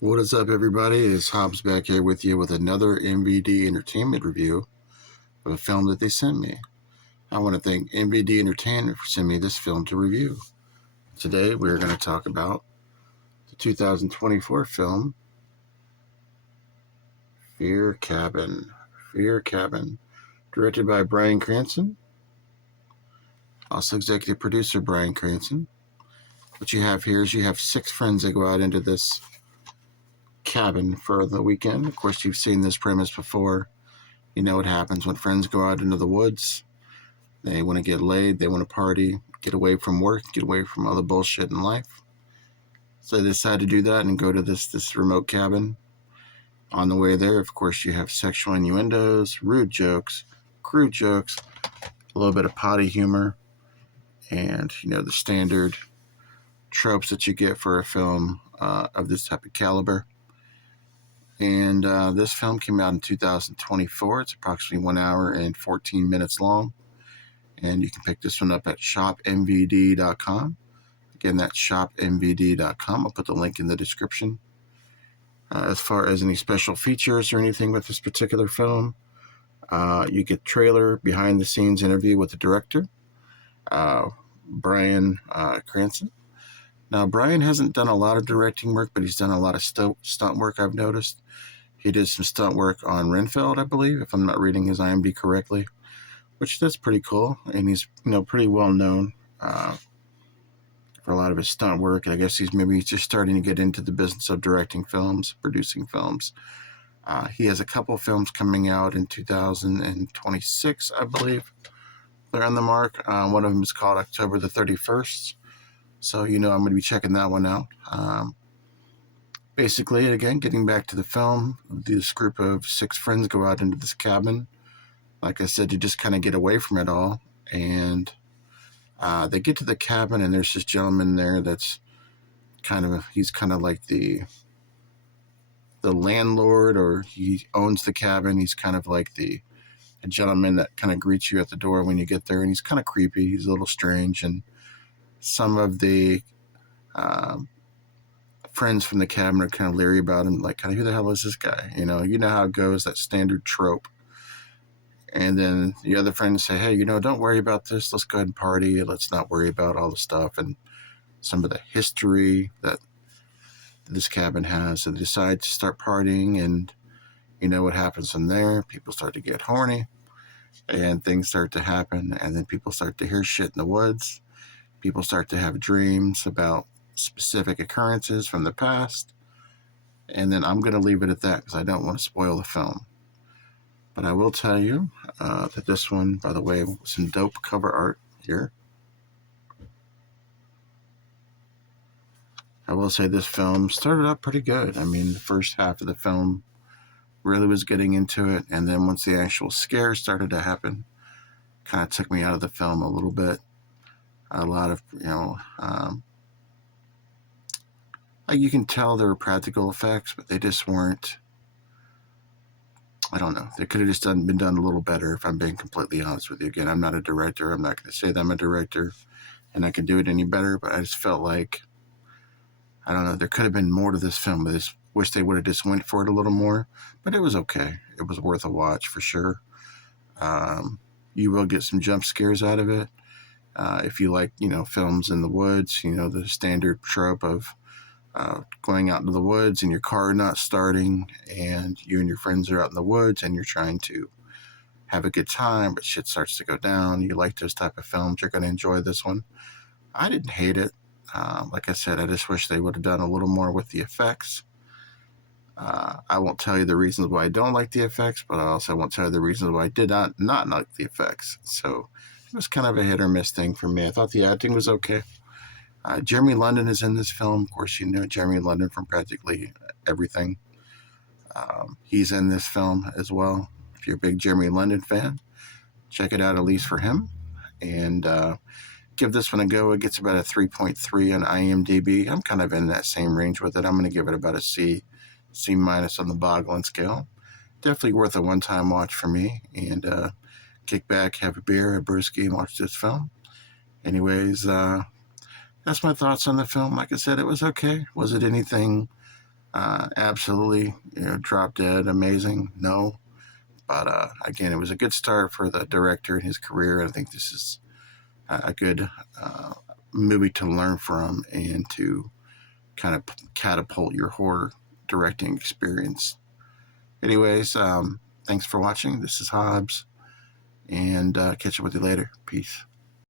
What is up, everybody? It's Hobbs back here with you with another MVD Entertainment review of a film that they sent me. I want to thank MVD Entertainment for sending me this film to review. Today, we're going to talk about the 2024 film Fear Cabin. Fear Cabin, directed by Bryan Cranston, also executive producer Bryan Cranston. What you have here is you have 6 friends that go out into this cabin for the weekend. Of course, you've seen this premise before. You know what happens when friends go out into the woods. They want to get laid, they want to party, get away from work, get away from all the bullshit in life. So they decide to do that and go to this remote cabin. On the way there, of course, you have sexual innuendos, rude jokes, crude jokes, a little bit of potty humor, and the standard tropes that you get for a film of this type of caliber. And this film came out in 2024. It's approximately 1 hour and 14 minutes long. And you can pick this one up at shopmvd.com. Again, that's shopmvd.com. I'll put the link in the description. As far as any special features or anything with this particular film, you get trailer, behind the scenes interview with the director, Bryan Cranston. Now, Bryan hasn't done a lot of directing work, but he's done a lot of stunt work, I've noticed. He did some stunt work on Renfield, I believe, if I'm not reading his IMDb correctly, which that's pretty cool. And he's pretty well known for a lot of his stunt work. And I guess he's just starting to get into the business of directing films, producing films. He has a couple films coming out in 2026, I believe. They're on the mark. One of them is called October the 31st. So, I'm going to be checking that one out. Basically, again, getting back to the film, this group of 6 friends go out into this cabin. Like I said, to just kind of get away from it all. And they get to the cabin, and there's this gentleman there that's he's kind of like the landlord, or he owns the cabin. He's kind of like the gentleman that kind of greets you at the door when you get there, and he's kind of creepy. He's a little strange, and some of the friends from the cabin are kind of leery about him, like, who the hell is this guy? You know how it goes, that standard trope. And then the other friends say, hey, don't worry about this. Let's go ahead and party. Let's not worry about all the stuff and some of the history that this cabin has. So they decide to start partying, and what happens from there. People start to get horny, and things start to happen, and then people start to hear shit in the woods. People start to have dreams about specific occurrences from the past. And then I'm going to leave it at that because I don't want to spoil the film. But I will tell you that this one, by the way, some dope cover art here. I will say this film started out pretty good. I mean, the first half of the film really was getting into it, and then once the actual scare started to happen, kind of took me out of the film a little bit. A lot of, like, you can tell there were practical effects, but they just weren't. I don't know. They could have just been done a little better, if I'm being completely honest with you. Again, I'm not a director. I'm not going to say that I'm a director and I can do it any better, but I just felt like, I don't know, there could have been more to this film. I just wish they would have just went for it a little more, but it was okay. It was worth a watch for sure. You will get some jump scares out of it. If you like, films in the woods, the standard trope of going out into the woods and your car not starting, and you and your friends are out in the woods and you're trying to have a good time, but shit starts to go down. You like those type of films, you're going to enjoy this one. I didn't hate it. Like I said, I just wish they would have done a little more with the effects. I won't tell you the reasons why I don't like the effects, but I also won't tell you the reasons why I did not like the effects. So it was kind of a hit or miss thing for me. I thought the acting was okay. Jeremy London is in this film. Of course, Jeremy London from practically everything. He's in this film as well. If you're a big Jeremy London fan, check it out, at least for him. And give this one a go. It gets about a 3.3 on IMDb. I'm kind of in that same range with it. I'm going to give it about a C minus on the Boglin scale. Definitely worth a one-time watch for me. And kick back, have a beer, a brewski, and watch this film. Anyways, that's my thoughts on the film. Like I said, it was okay. Was it anything Absolutely, drop dead amazing. No, but again, it was a good start for the director in his career. I think this is a good uh, movie to learn from and to kind of catapult your horror directing experience. Anyways, thanks for watching. This is Hobbs, and catch up with you later. Peace.